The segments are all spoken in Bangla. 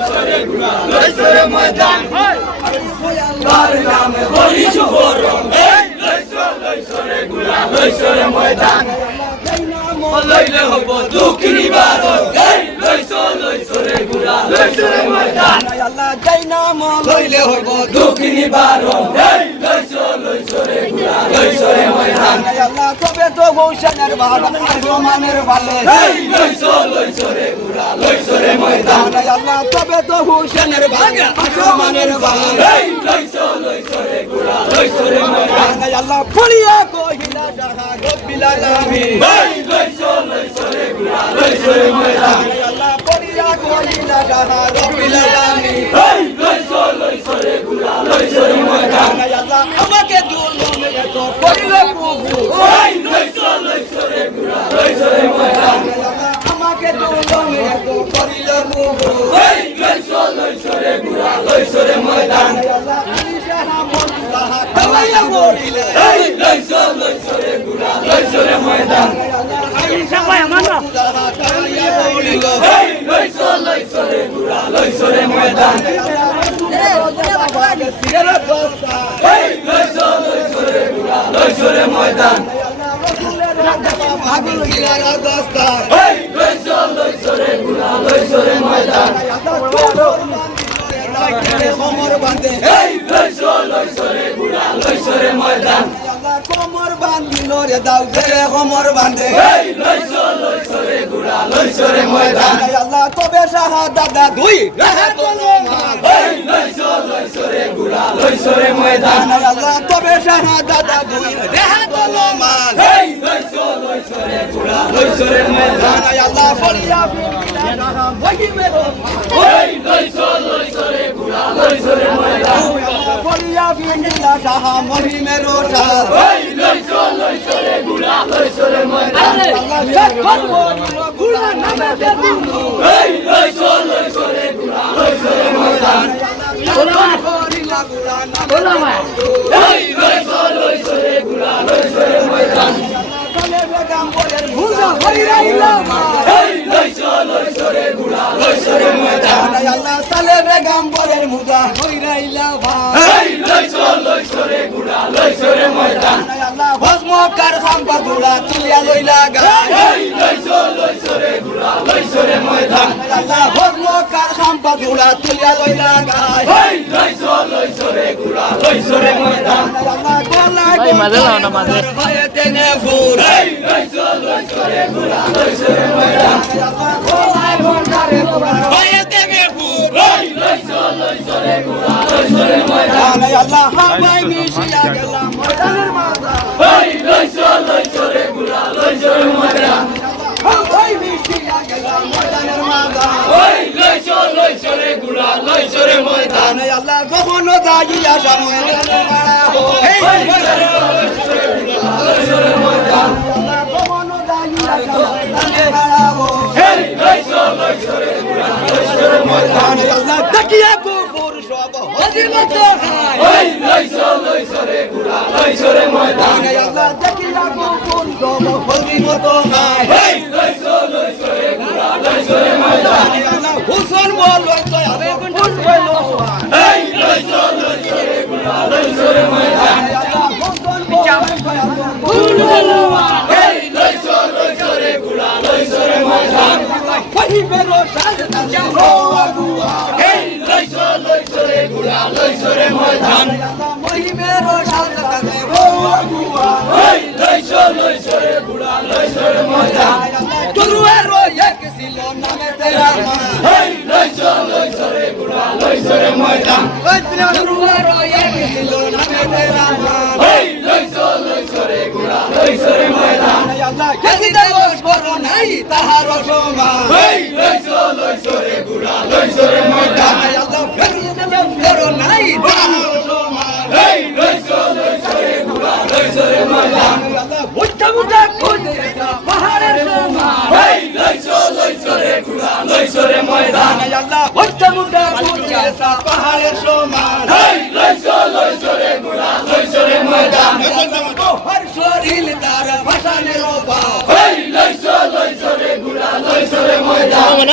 লইছরে গুড়া লইছরে ময়দান আল্লাহর নামে করি শুভরং এই লইছরে গুড়া লইছরে ময়দান লইলে হব দুঃখ নিবারণ এই লইছরে গুড়া লইছরে ময়দান আল্লাহ যাই নাম লইলে হব দুঃখ নিবারণ এই লইছরে গুড়া লইছরে ময়দান আল্লাহ তবে তো হোসেনের ভালো আসমানের ভালো এই লইছরে গুড়া লইছরে ময়দান আল্লাহ তবে তো হোসেনের ভালো আসমানের ভালো এই লইছরে গুড়া লইছরে ময়দান আল্লাহ ফলিয়া কহিলা ডাকা রব্বিল আলামিন এই লইছরে গুড়া লইছরে ময়দান আল্লাহ ফলিয়া কহিলা ডাকা রব্বিল আলামিন এই লইছরে গুড়া লইছরে ময়দান আল্লাহ আমাকে দুলমে এত করিল প্রভু এই লইছরে গুড়া লইছরে ময়দান আল্লাহ আমাকে দুলমে এত করিল প্রভু এই লইছরে গুড়া লইছরে ময়দান আল্লাহ ইশারা মন্দাহ তাওয়া বলিলে এই লইছরে গুড়া লইছরে ময়দান সবাই আমরা তাওয়া বলিল এই লইছরে গুড়া লইছরে ময়দান এই লইছরে গুড়া লইছরে ময়দান এই লইছরে গুড়া লইছরে ময়দান কোমর বাঁধে এই লইছরে গুড়া লইছরে ময়দান কোমর বাঁধিল রে দাও রে কোমর বাঁধে এই লইছরে গুড়া লইছরে ময়দান আল্লাহ তবে শাহাদাত দুই রাহে বলো এই লইছরে গুড়া লইছরে ময়দান আল্লাহ তবে শাহাদাত দুই রাহে বলো মাল এই লইছরে গুড়া লইছরে ময়দান আল্লাহ ফরিয়া ফিরিলা বহি মেরো এই লইছরে গুড়া লইছরে ময়দান ফরিয়া ফিরিলা সাহা মহি মেরো সাল এই লইছরে গুড়া লইছরে ময়দান আল্লাহ শেখ করবো গুলা নামে দেবুনু এই লইছরে গুড়া লইছরে ময়দান ফরিলা গুলা নামে এই লইছরে গুড়া লইছরে ময়দান চলে বেগাম বলের ভুজা হইরাইলা মা এই লইছরে গুড়া লইছরে ময়দান আল্লাহ চলে বেগাম বলের মুজা হইরাইলা মা এই লইছরে গুড়া লইছরে ময়দান আল্লাহ ভস্ম কার সম্পদ গুলা তুলিয়া লইলা গায় এই লইছরে গুড়া লইছরে ময়দান আল্লাহ ভস্ম কার সম্পদ গুলা তুলিয়া লইলা গায় এই লইছরে গুড়া লইছরে ময়দান আল্লাহ গলা ভাই মাঝে লাও না মাঝে ভয়ে তেনে ফুর এই লইছরে গুড়া লইছরে ময়দান আল্লাহ গলা গন্ডারে ভয়ে তেনে ফুর এই লইছরে গুড়া লইছরে ময়দান আল্লাহ হাবাই মিশিয়া গেলাম ময়দানের মাঝা এই লইছরে গুড়া লইছরে ময়দান হাবাই মিশিয়া গেলাম ময়দানের মাঝা এই লইছরে গুড়া লইছরে ময়দান আল্লাহ কখনো দাঁড়িয়ে আসা ময়দানের মাঝা এই লইছরে ময়দান আল্লাহ কখনো দাঁড়িয়ে আসা ময়দানের মাঝা এই লইছরে গুড়া লইছরে ময়দান আল্লাহ তাকিয়া কুফুর সব হজিলত খায় এই লইছরে গুড়া লইছরে ময়দান আল্লাহ তাকিয়া কুফুর সব হজিলত খায় এই লইছরে গুড়া লইছরে ময়দান আল্লাহ হুসন বল আবে কোন বলো এই লইছরে গুড়া লইছরে ময়দান আল্লাহ হুসন বল কোন বলো এই লইছরে গুড়া লইছরে ময়দান কহি বেরো সাজদা যাও আগুয়া এই লইছরে গুড়া লইছরে ময়দান আল্লাহ মহি বেরো সাজদা যাও আগুয়া এই লইছরে গুড়া লইছরে ময়দান আল্লাহ তুরুয়ারো এক ছিল নামে তেরা মা এই লইছরে গুড়া লইছরে ময়দান তুরুয়ারো এক ছিল নামে তেরা মা এই লইছরে গুড়া লইছরে ময়দান আল্লাহ কেসি দেবস করো নাই তাহার সমান এই লইছরে গুড়া লইছরে ময়দান আল্লাহ কেসি দেবস করো নাই তাহার সমান এই লইছরে গুড়া লইছরে ময়দান আল্লাহ মুঠা মুঠা খুঁজে পাহাড়ের সমান এই লইছরে গুড়া লইছরে ময়দান আল্লাহ মুঠা মুঠা খুঁজে পাহাড়ের সমান এই লইছরে গুড়া লইছরে ময়দান হর শরীর তার ভাষানের পাও এই লইছরে গুড়া লইছরে ময়দান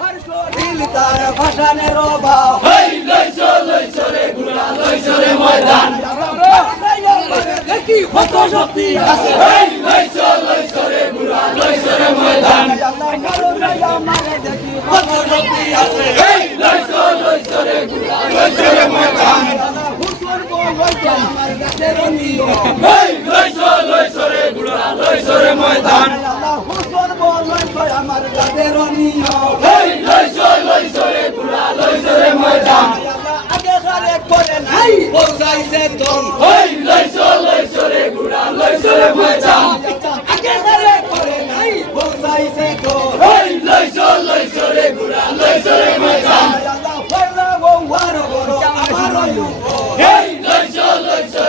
হর শরীর দিল তার ভাষানের অভাব এই লইছো রে ঘোড়া লইছো রে ময়দান দেখি কত শক্তি আছে এই লইছো রে ঘোড়া লইছো রে ময়দান দেখি কত শক্তি আছে এই লইছো রে ঘোড়া লইছো রে ময়দান আমার গাছের নিয়ম এই লইছো রে ঘোড়া লইছো রে ময়দান হুসর বল আমার গাছের নিয়ম এই লইছো রে ঘোড়া লইছো রে ময়দান আগে সারে করে নাই বসাইছে তোর এই লইছো রে ঘোড়া লইছো রে ময়দান আগে সারে করে নাই বসাইছে তোর এই লইছো রে ঘোড়া লইছো রে ময়দান আল্লাহ ফেলা বংবার বড় আমার এই লইছো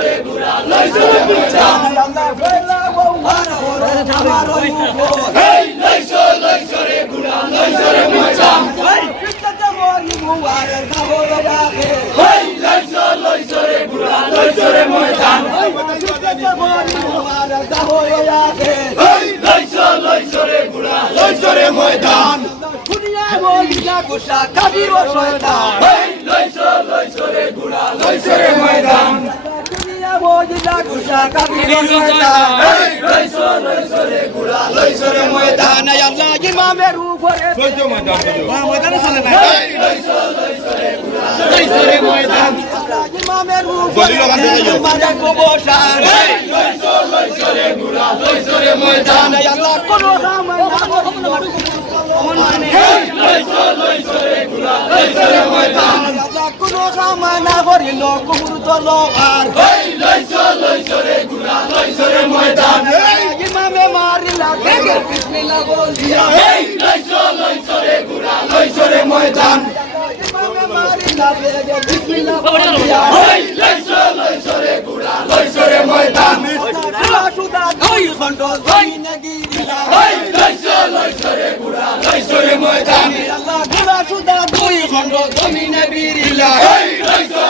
রে ঘোড়া লইছো রে ময়দান আল্লাহ ফেলা বংবার বড় আমার এই লইছো রে ঘোড়া লইছো রে ময়দান পিছতে মরি মুবারে গাবল রাখে এই লইছো রে ঘোড়া লইছো রে ময়দান পিছতে মরি মুবারে গাবল রাখে এই লইছো রে ঘোড়া লইছো রে ময়দান দুনিয়া বলি না গোসা কাবি ও শয়তান এই লইছো রে ঘোড়া লইছো রে ময়দান দুনিয়া বলি না গোসা কাবি ও শয়তান এই লইছো রে ঘোড়া লইছো রে ময়দান আল্লাহ ইমামের উপরে ময়দানে চলে না এই লইছো রে ঘোড়া লইছো রে ময়দান ইমামের উপরে মানে কবসান এই লইছো রে ঘোড়া লইছো রে ময়দান আল্লাহ কোন সময় এই লইছো রে ঘোড়া লইছো রে ময়দান আল্লাহ কোন সময় না করিল কুমুর তলবার এই লইছো রে ঘোড়া লইছো রে ময়দান ইমামে মারিলা দেখে বিসমিল্লাহ বলিয়া এই লইছো রে ঘোড়া লইছো রে ময়দান ইমামে মারিলা দেখে বিসমিল্লাহ বলিয়া এই লইছো রে ঘোড়া লইছো রে ময়দান সুদা দুই খণ্ড জমিনে গিরিলা এই লইছো রে ঘোড়া লইছো রে ময়দান আল্লাহ ঘোড়া সুদা দুই খণ্ড জমিনে বিরিলা এই লইছো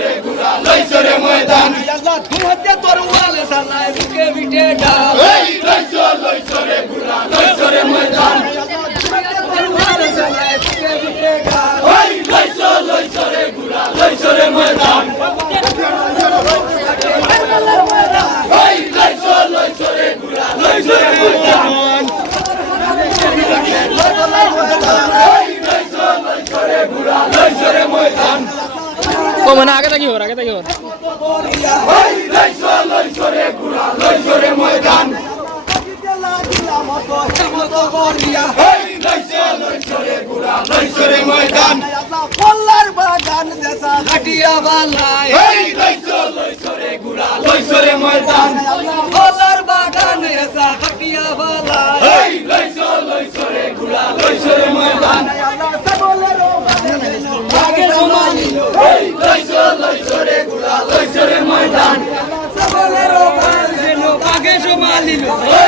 রে ঘোড়া লইছো রে ময়দান আল্লাহ তোমাতে তোর ওয়ালে সানায় বুকে বিটে ডাল এই লইছো রে ঘোড়া লইছো রে ময়দান তোমাতে তোর ওয়ালে সানায় বুকে বিটে ডাল এই লইছো রে ঘোড়া লইছো রে ময়দান এই লইছো রে ঘোড়া লইছো রে ময়দান এই লইছো রে ঘোড়া লইছো রে ময়দান ও মানে আগে থাকি ওর এই লইছো রে ঘোড়া লইছো রে ময়দান এই লইছো রে ঘোড়া লইছো রে ময়দান কল্লার বাগান দেশা ঘাটিয়া বালাই এই লইছো রে ঘোড়া লইছো রে ময়দান কল্লার বাগান দেশা ঘাটিয়া বালাই এই লইছো রে ঘোড়া লইছো রে ময়দান আগে সমালি এই লইছো রে ঘোড়া লইছো রে ময়দান আগে সমালি এই